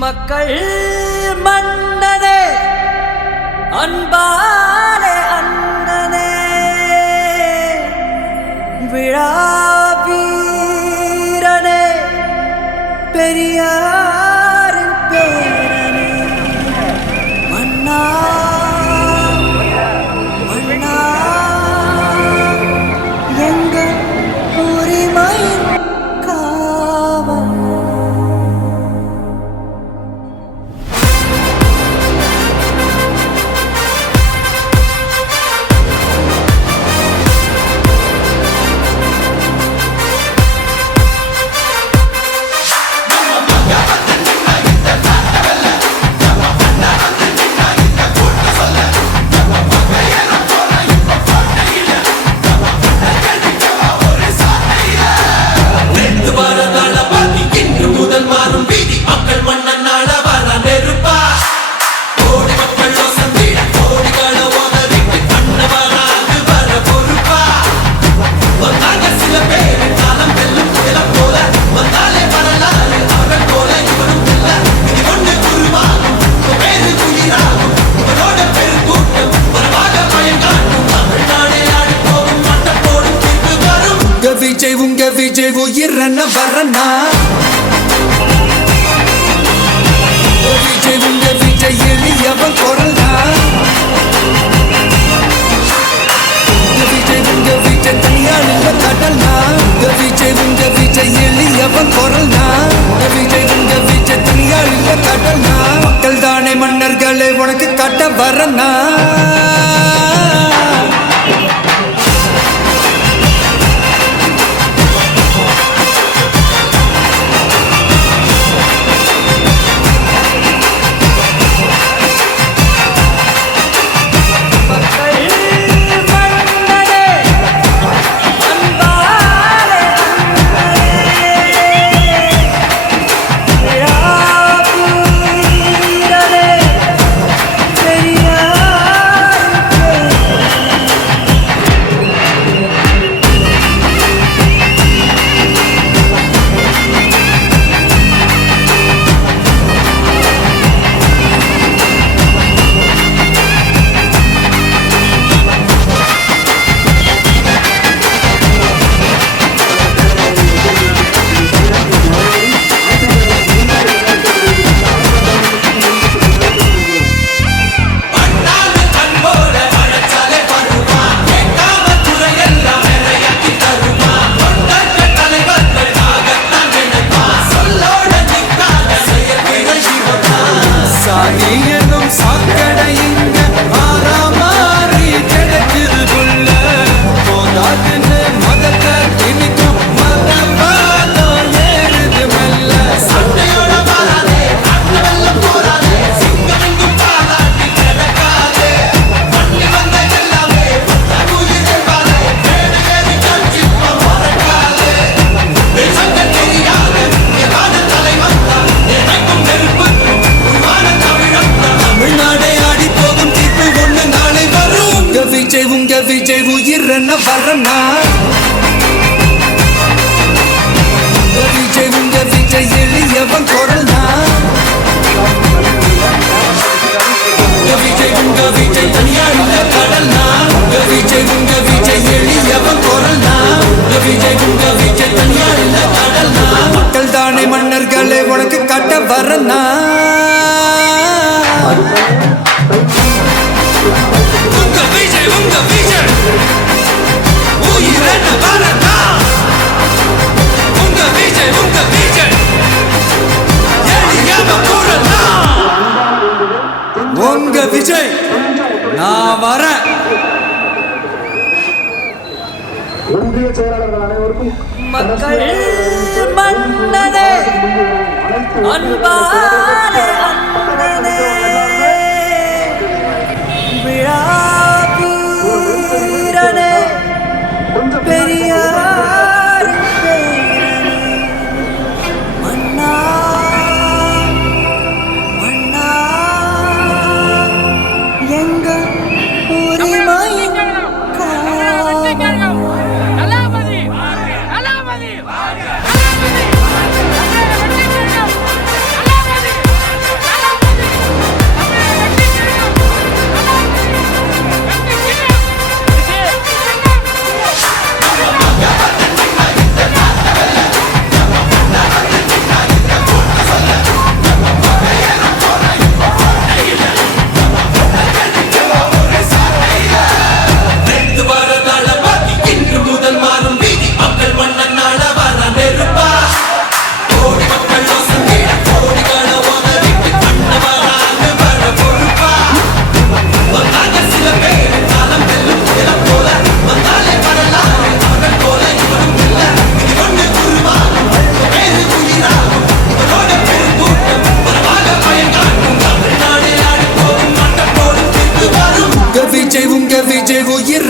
மக்கள் மன்னனே அன்பாலே அண்ணனே விழா வீரனே பெரியாரின் பேரனே மன்னா மன்னா எங்கள் உரிமையின் காவல். உங்க விஜய் உயிரன வரனா விஜய் உங்க விஜய் எளியவன் குரல்னா விஜய் உங்க விஜய் தனியாள் இல்ல கடல்னா விஜய் உங்க விஜய் எளியவன் குரல்னா விஜய் உங்க விஜய் தனியாள் இல்ல கடல்னா மக்கள் தானே மன்னர்களே உனக்கு கட்ட வரனா விஜய் உயிரன வரனா விஜய் உங்க விஜய் எளியவன் குரல்னா விஜய் உங்க விஜய் தனியாள் இல்ல கடல்னா விஜய் உங்க விஜய் எளியவன் குரல்னா விஜய் உங்க விஜய் தனியாள் இல்ல கடல்னா மக்கள் தானே மன்னர்களே உனக்கு கட்ட வரனா உங்க விஜய் உயிரன வரனா உங்க விஜய் எளியவன் குரல்னா உங்க விஜய் நான் வரேன். ஒன்றிய செயலாளர்கள் அனைவருக்கும் மக்கள் மன்னனே அன்பாலே அண்ணனே விழா வீரனே பெரியாரின் பேரனே மன்னா மன்னா எங்கள் உரிமையின் காவல்.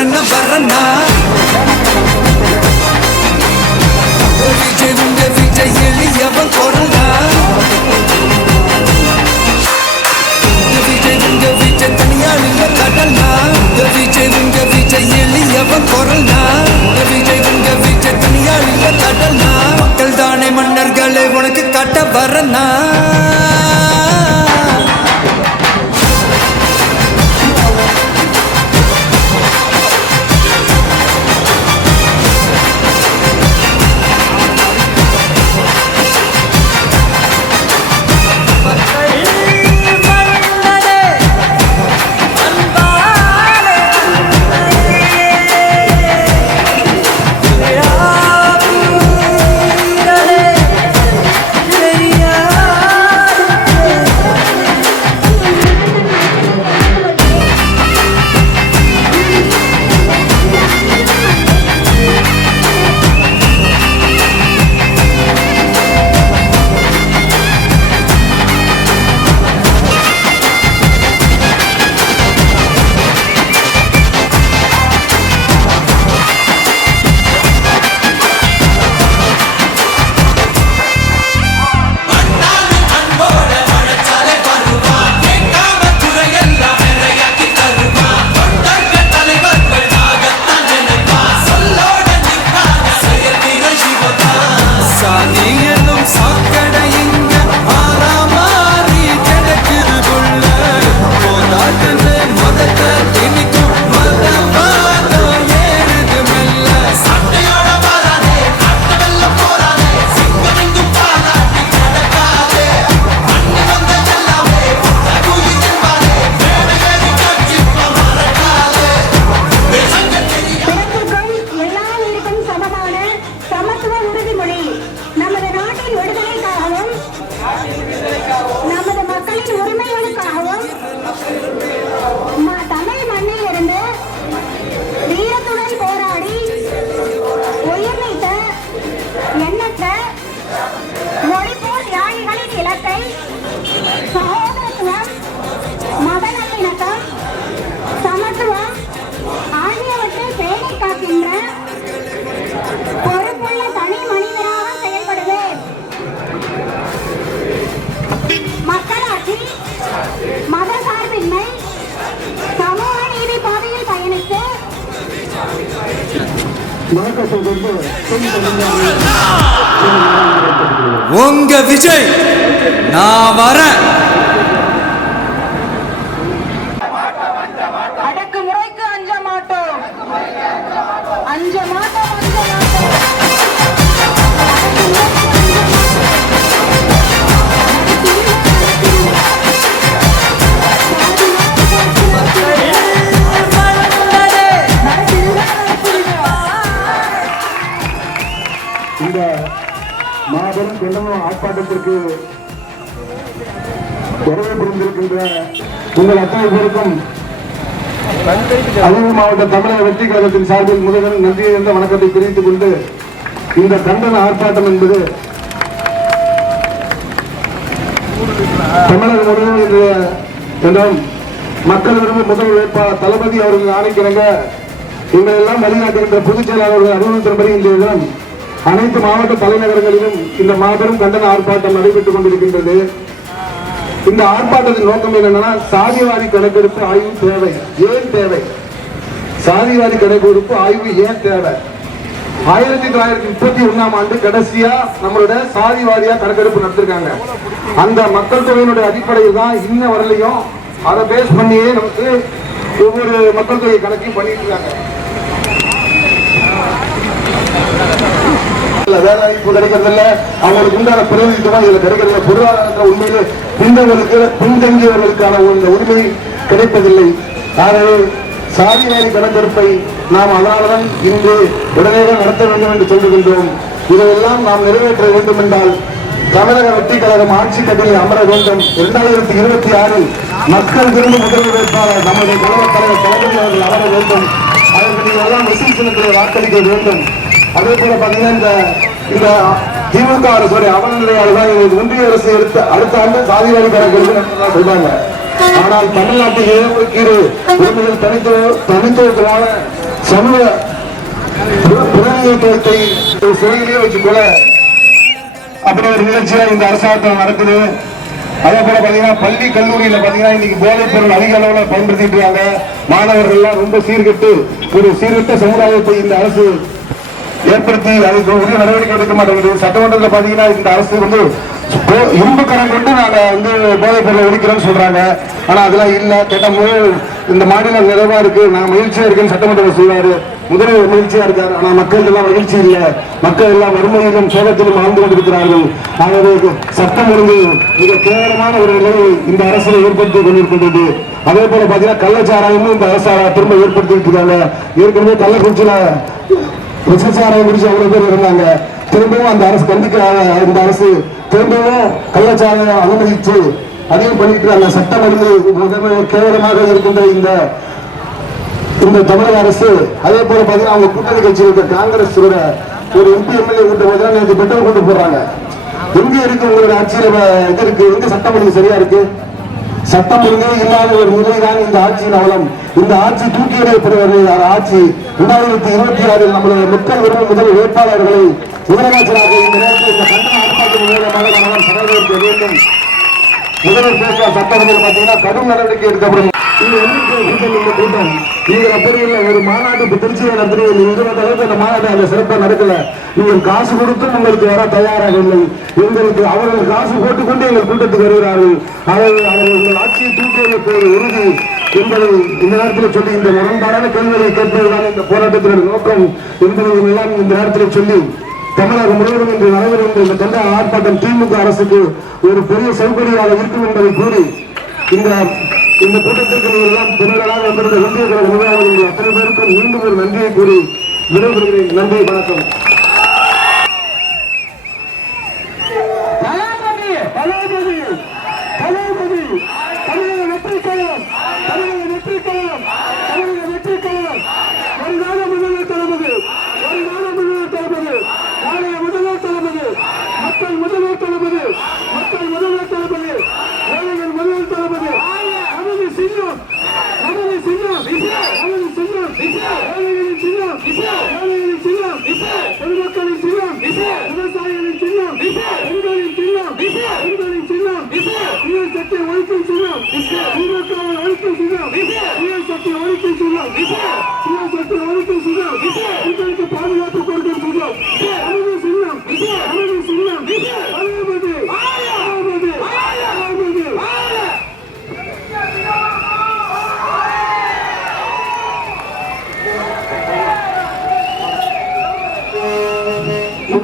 என்னென்ன வரனா விஜய் உங்க விஜய் எளியவன் குரல்னா விஜய் உங்க விஜய் தனியாள் இல்ல கடல்னா விஜய் உங்க விஜய் எளியவன் குரல்னா விஜய் உங்க விஜய் தனியாள் இல்ல கடல்னா மக்கள் தானே மன்னர்களே உனக்கு கட்ட வரனா உங்க விஜய் நான் வரேன். அடக்குமுறைக்கு அஞ்ச மாட்டோம், அஞ்ச மாட்டோம், அஞ்ச மாட்டோம். இந்த மாபெரும் கண்டன ஆர்ப்பாட்டத்திற்கு வருகை புரிந்திருக்கின்ற உங்கள் அத்தனை பேருக்கும் அரியலூர் மாவட்ட தமிழக வெற்றி கழகத்தின் சார்பில் முதலில் நன்றியை என்ற வணக்கத்தை தெரிவித்துக் கொண்டு, இந்த கண்டன ஆர்ப்பாட்டம் என்பது தமிழக முழுவதும் என்றும் மக்கள் விரும்பும் முதல் வேட்பாளர் தளபதி அவர்கள் ஆணைக்கிறங்க எங்களை எல்லாம் வழிகாட்டுகின்ற பொதுச் செயலாளர்கள் அறிவுறுத்தின்படி இந்த தினம் அனைத்து மாவட்ட தலைநகரங்களிலும் இந்த மாபெரும் கண்டன ஆர்ப்பாட்டம் நடைபெற்றுக் கொண்டிருக்கின்றது. இந்த ஆர்ப்பாட்டத்தின் நோக்கம் என்னன்னா, சாதிவாரி கணக்கெடுப்பு ஆய்வு தேவை. ஏன் தேவை? சாதிவாரி கணக்கெடுப்பு ஆய்வு ஏன் தேவை? 1931ஆம் ஆண்டு கடைசியா நம்மளோட சாதிவாரியா கணக்கெடுப்பு நடத்திருக்காங்க. அந்த மக்கள் தொகையினுடைய அடிப்படையில் தான் இன்ன வரலையும் அதை பேஸ் பண்ணியே நமக்கு ஒவ்வொரு மக்கள் தொகை கணக்கையும் பண்ணிட்டு இருக்காங்க. வேலைவாய்ப்பு கிடைக்கிறதில்ல, அவங்களுக்கு உண்டான பிரதிநிதித்துவம் இதுல கிடைக்கிறதில்ல. பொருளாதாரத்தில் உண்மையிலே பின்தங்கியவர்களுக்கான உரிமை கிடைப்பதில்லை. ஆகவே சாதிவாரி கணக்கெடுப்பை நாம் அதனால்தான் இன்று உடனே நடத்த வேண்டும் என்று சொல்லுகின்றோம். இதையெல்லாம் நாம் நிறைவேற்ற வேண்டும் என்றால் தமிழக வெற்றி கழகம் ஆட்சி கட்டில் அமர வேண்டும். 2026 மக்கள் விரும்பும் முதல்வர் வேட்பாளர் நம்முடைய கழக தலைவர் தளபதி அவர்கள் அமர வேண்டும். அதற்கு நீங்கள் எல்லாம் விசில் சின்னத்திலே வாக்களிக்க வேண்டும். அதே போல பாத்தீங்கன்னா இந்த திமுக அரசுடைய அவநிலையால் தான் ஒன்றிய அரசு அடுத்த ஆண்டு சாதிவாரி கணக்கெடுப்பு சொல்றாங்க. ஆனால் தமிழ்நாட்டில் இடஒதுக்கீடு உரிமைகள் தனித்துவமான சமூக பிரதிநிதித்துவத்தை சூழ்நிலையை வச்சுக்கொள்ள அப்படி ஒரு நிகழ்ச்சியா இந்த அரசாங்கத்தில் நடக்குது. அதே போல பாத்தீங்கன்னா பள்ளி கல்லூரியில பாத்தீங்கன்னா இன்னைக்கு போதைப் பொருள் அதிக அளவில் பயன்படுத்திட்டு இருக்காங்க. மாணவர்கள் எல்லாம் ரொம்ப சீர்கெட்டு ஒரு சீர்கெட்ட சமுதாயத்தை இந்த அரசு ஏற்படுத்தி அதுக்கு உரிய நடவடிக்கை எடுக்க மாட்டேங்குது. சட்டமன்றத்தில் பாத்தீங்கன்னா இந்த அரசு வந்து இரும்பு கரம் கொண்டு நாங்க வந்து போதைப் பொருளை ஒழிக்கிறோம்னு சொல்றாங்க. ஆனா அதெல்லாம் இல்ல. கேட்ட இந்த மாநிலம் நிறைவா இருக்கு, நான் மகிழ்ச்சியா இருக்குன்னு சட்டமன்றத்தில் சொல்றாரு. முதல்வர் மகிழ்ச்சியா இருக்காரு. ஆனா மக்கள் எல்லாம் மகிழ்ச்சி இல்ல. மக்கள் எல்லாம் வறுமையிலும் சோகத்திலும் ஆழ்ந்து கொண்டிருக்கிறார்கள். ஆகவே சட்டம் ஒழுங்கு மிக கேவலமான ஒரு நிலையை இந்த அரசியல் ஏற்படுத்தி கொண்டிருக்கின்றது. அதே போல பாத்தீங்கன்னா கள்ளச்சாராயமும் இந்த அரசாங்கம் திரும்ப ஏற்படுத்திட்டு இருக்காங்க. ஏற்கனவே கள்ளக்குறிச்சியில விஷச்சாராயம் குடிச்சு அவ்வளவு பேர் இருந்தாங்க. திரும்பவும் அந்த அரசு கண்டிக்கிறாங்க. இந்த அரசு திரும்பவும் கள்ளச்சாராயம் அனுமதிச்சு அதையும் பண்ணிட்டு அந்த சட்டம் ஒழுங்கு கேவலமாக இருக்கின்ற இந்த தமிழக அரசு. அதே போல பாத்தீங்கன்னா அவங்க கூட்டணி கட்சியில் இருக்க காங்கிரஸ் ஒரு எம்பி எம்எல்ஏ கூட்ட போது நேற்று பெட்ரோல் கொண்டு போடுறாங்க. எங்க இருக்கு உங்களோட ஆட்சியில இது இருக்கு? எங்க சட்டம் ஒழுங்கு சரியா இருக்கு? சட்டம் ஒழுங்கு இல்லாத ஒரு நிலைதான் இந்த ஆட்சியின் அவலம். இந்த ஆட்சி தூக்கி எறியப்படுவது ஆட்சி. 2026 நம்மளுடைய மக்கள் விரும்பும் முதல் வேட்பாளர்களை முதலமைச்சராக இந்த நேரத்தில் இந்த கண்டன ஆர்ப்பாட்டம் மூலமாக நாம் சமர்ப்பிக்க வேண்டும். முதல்வர் பேசுகிற சட்டத்தில் பாத்தீங்கன்னா கடும் நடவடிக்கை எடுக்கப்படும். இந்த கூட்டம் நீங்கள் பெரிய ஒரு மாநாட்டு திருச்சியை நடத்துறீங்க. இருபது அளவுக்கு அந்த மாநாடு அந்த சிறப்பாக நடக்கல. நீங்கள் காசு கொடுத்தும் உங்களுக்கு வர தயாராக இல்லை. எங்களுக்கு அவர்கள் காசு போட்டுக்கொண்டு எங்கள் கூட்டத்துக்கு வருகிறார்கள். அவர்கள் உங்கள் ஆட்சியை தூக்கி உறுதி என்பதை இந்த நேரத்தில் சொல்லி இந்த முரண்பாடான கேள்விகளை கேட்பதுதான் இந்த போராட்டத்தினுடைய நோக்கம் என்பதை எல்லாம் இந்த நேரத்தில் சொல்லி தமிழகம் முழுவதும் இன்று நடைபெறுகின்ற இந்த கண்டன ஆர்ப்பாட்டம் திமுக அரசுக்கு ஒரு பெரிய சௌகரியமாக இருக்கும் என்பதை கூறி இந்த கூட்டத்திற்கு எல்லாம் பெண்களாக வந்திருந்த இந்திய கழக நிர்வாகிகள் அத்தனை பேருக்கும் மீண்டும் ஒரு நன்றியை கூறி விடைபெறுகிறேன். நன்றி, வணக்கம்.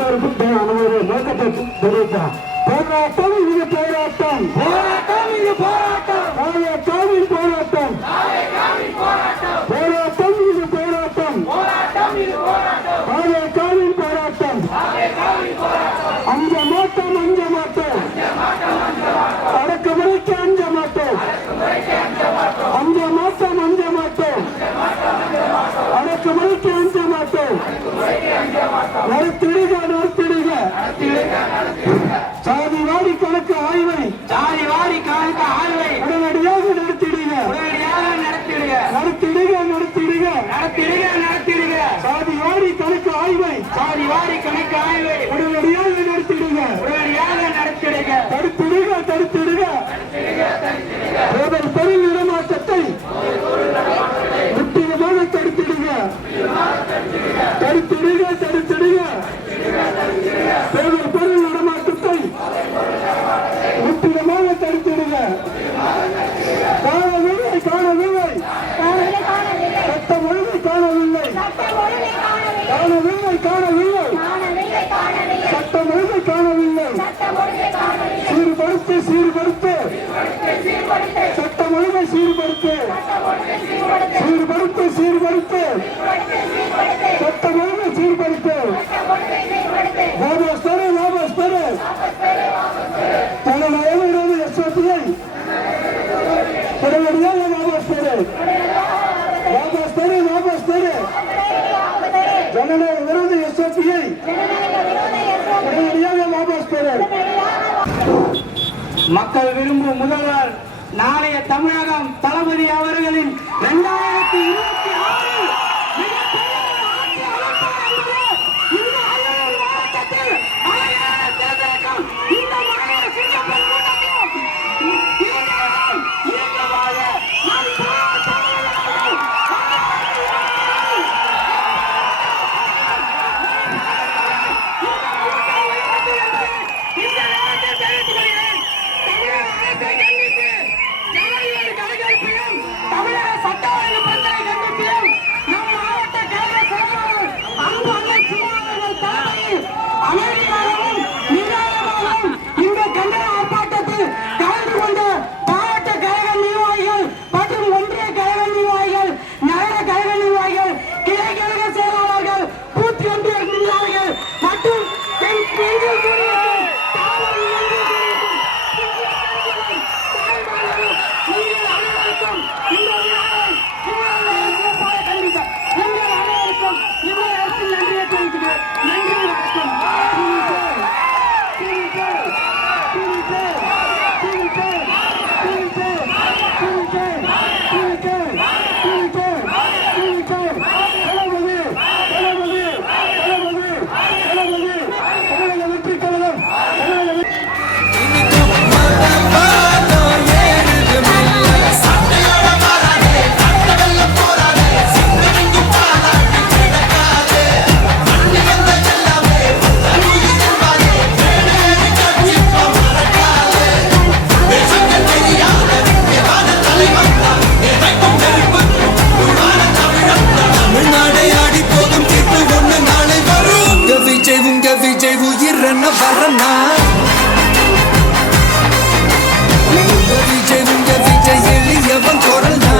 பாதுகாப்பு கொடுக்கும் நோக்கத்தை தெரிவித்தார். போராட்டம் இது போராட்டம், போராட்டம் இது போராட்டம், போராட்டம் இது போராட்டம், போராட்டம் இது போராட்டம், பாஜகவின் போராட்டம். அஞ்ச மாட்டோம், அஞ்ச மாட்டோம், அடக்குமுறைக்கு அஞ்ச மாட்டோம், அஞ்ச மாட்டோம், அஞ்ச மாட்டோம், அடக்குமுறைக்கு அஞ்ச மாட்டோம். நடத்திடுக, நடத்திடுக சாதிவாரி கணக்கு ஆய்வை, சாதிவாரி கணக்கு ஆய்வை உடனடியாக நடத்திடுக, உடனடியாக நடத்திடுக, நடத்திடுக, நடத்திடுக, நடத்திடுக, நடத்திடுக. சாதிவாரி கணக்கு ஆய்வை, சாதிவாரி கணக்கு ஆய்வை உடனடியாக நடத்திடுக, உடனடியாக நடத்திடுக. தடுத்திடுக, தடுத்திடுக, போதல் பொருள் இடமாற்றத்தை முற்றிலுமாக தடுத்திடுக, தடுத்திடுக, தடுத்திடுக. போதல் பொருள் இடமாற்றத்தை முற்றிலுமாக தடுத்திடுக. காணவில்லை, காணவில்லை, சட்டம் ஒழுங்கை காணவில்லை, காணவில்லை, காணவில்லை, சட்டம் ஒழுங்கை காணவில்லை. சீர்படுத்து, சீர்படுத்து, சட்டம் ஒழுங்கை சீர்படுத்து, சீர்படுத்து, சீர்படுத்து, சட்டம் ஒழுங்கை சீர்படுத்து. வாபஸ் பெறு, வாபஸ் பெறு. ஜனநாயக விரோத எஸ்ஓபியை உடனடியாக வாபஸ் பெறு, வாபஸ் பெறு, வாபஸ் பெறு. ஜனநாயக விரோத எஸ்ஓபியை உடனடியாக வாபஸ் பெறு. மக்கள் விரும்பும் முதல்வர் நாளைய தமிழகம் தளபதி அவர்களின் 2026 தெரிவித்துக் கொள்கிறேன். தமிழக அரசை கண்டித்து ஜாதிவாரி கணக்கெடுப்பையும் தமிழக சட்ட ஒழுங்கு பிரச்சனை கண்டிப்பியும் நம் மாவட்ட கழக செயலாளர் அன்பு அண்ணன் சிவானந்தர் தலைமையில் அமைதியாகவும் நிதானமாகவும் இந்த கண்டன ஆர்ப்பாட்டத்தில் கலந்து கொண்ட மாவட்ட கழக நிர்வாகிகள் மற்றும் ஒன்றிய கழக நிர்வாகிகள், நகர கழக நிர்வாகிகள், கிளை கழக செயலாளர்கள், பூத் ஒன்றிய நிர்வாகிகள் மற்றும் எங்கள் குடியிருக்கும் தாவடி எங்கள் குடியிருக்கும் நீங்கள் அனைவருக்கும் இந்த விழாவை சிறப்பாக கண்டிப்பாக நீங்கள் அனைவருக்கும் இவ்வளவு இடத்தில் நன்றியை தெரிவிக்கிறேன். நன்றி, வணக்கம். தமிழ்நாடே ஆடி போகும் தீர்ப்பு ஒண்ணு நாளை வரும். உங்க விஜய் உயிர் என்ன வரனா? உங்க விஜய் எளியவன் குரல்னா?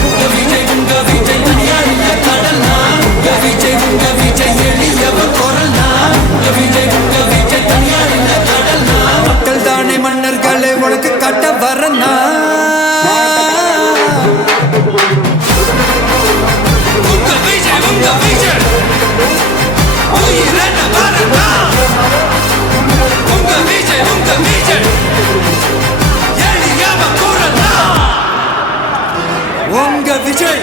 உங்க விஜய் தனியார் இல்ல கடல்னா? உங்க விஜய் எளியவன் குரல்னா? உங்க விஜய் தனியார் இல்ல கடல்னா? மக்கள் தானே மன்னர்களே உனக்கு கட்ட வரனா? உங்க விஜய் உயிர் என்ன வரனா? உங்க விஜய் எளியவன் குரல்னா? உங்க விஜய்